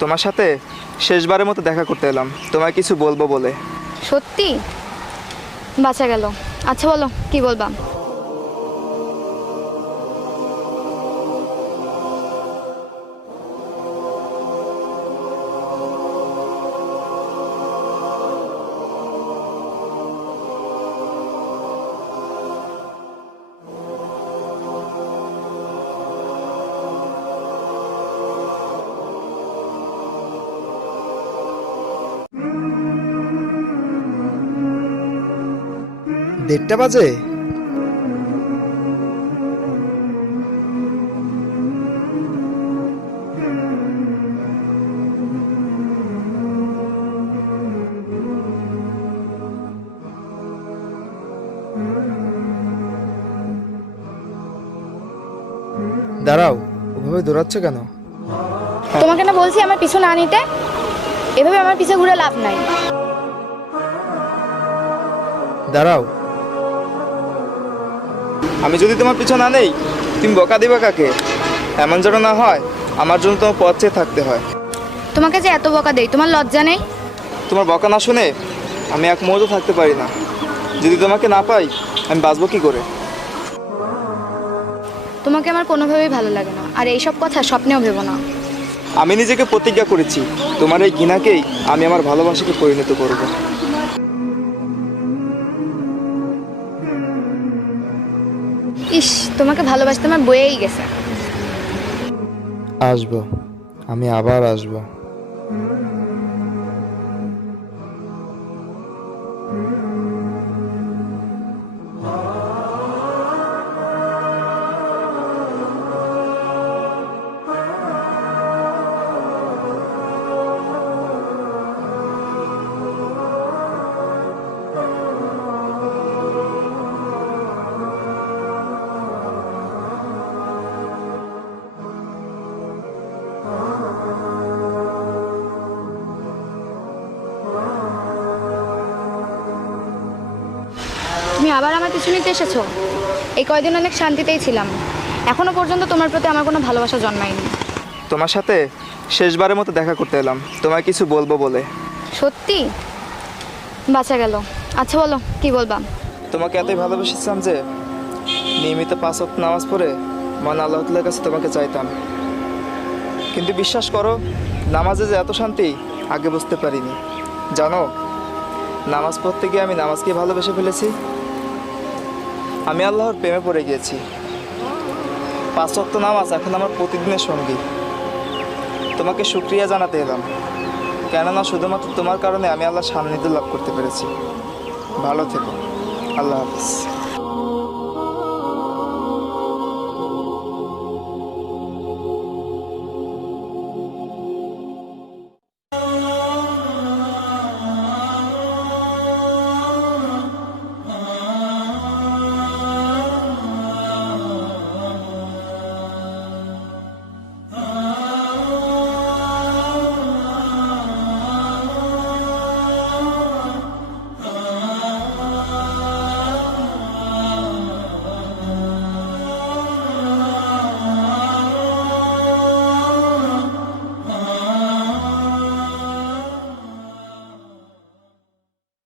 তোমার সাথে শেষবারের মতো দেখা করতে এলাম, তোমায় কিছু বলবো বলে। সত্যি? বাঁচা গেল। আচ্ছা বলো, কি বলবা? দেড়টা বাজে? দাঁড়াও, ওভাবে দৌড়াচ্ছ কেন? তোমাকে না বলছি আমার পিছু না নিতে? এভাবে আমার পিছে ঘুরে লাভ নাই। দাঁড়াও, আমি যদি তোমার পিছু না নেই তুমি বকা দিবা কাকে? এমন যেন না হয় আমার জন্য তোমার পথ চেয়ে থাকতে হয়। তোমাকে যে এত বকা দেই, তোমার লজ্জা নেই? তোমার বকা না শুনে আমি এক মুহূর্ত থাকতে পারি না। যদি তোমাকে না পাই আমি বাঁচবো কি করে? তোমাকে আমার কোনোভাবেই ভালো লাগে না, আর এইসব কথা স্বপ্নেও ভেবো না। আমি নিজেকে প্রতিজ্ঞা করেছি তোমার এই ঘৃণাকেই আমি আমার ভালোবাসাকে পরিণত করব। ইস, তোমাকে ভালোবাসতে আমার বয়েই গেছে। আসবো, আমি আবার আসবো। তুমি আবার আমার পিছু নিতে এসেছো? এই কয়দিন অনেক শান্তিতেই ছিলাম, এখনো পর্যন্ত তোমার প্রতি আমার কোনো ভালোবাসা জন্মায়নি। তোমার সাথে শেষবারের মতো দেখা করতে এলাম, তোমায় কিছু বলবো বলে। সত্যি? বাঁচা গেল। আচ্ছা বলো, কি বলবা? তোমাকে এতই ভালোবেসেছিলাম যে নিয়মিত 5 ওয়াক্ত নামাজ পড়ে মহান আল্লাহ তাআলার কাছে তোমাকে চাইতাম। কিন্তু বিশ্বাস করো, নামাজে যে এত শান্তি আগে বুঝতে পারিনি। জানো, নামাজ পড়তে গিয়ে আমি নামাজকে ভালোবেসে ফেলেছি। আমি আল্লাহর প্রেমে পড়ে গিয়েছি। 5 ওয়াক্ত নামাজ এখন আমার প্রতিদিনের সঙ্গী। তোমাকে শুকরিয়া জানাতে এলাম, কেননা শুধুমাত্র তোমার কারণে আমি আল্লাহর সান্নিধ্য লাভ করতে পেরেছি। ভালো থেকো। আল্লাহ হাফিজ।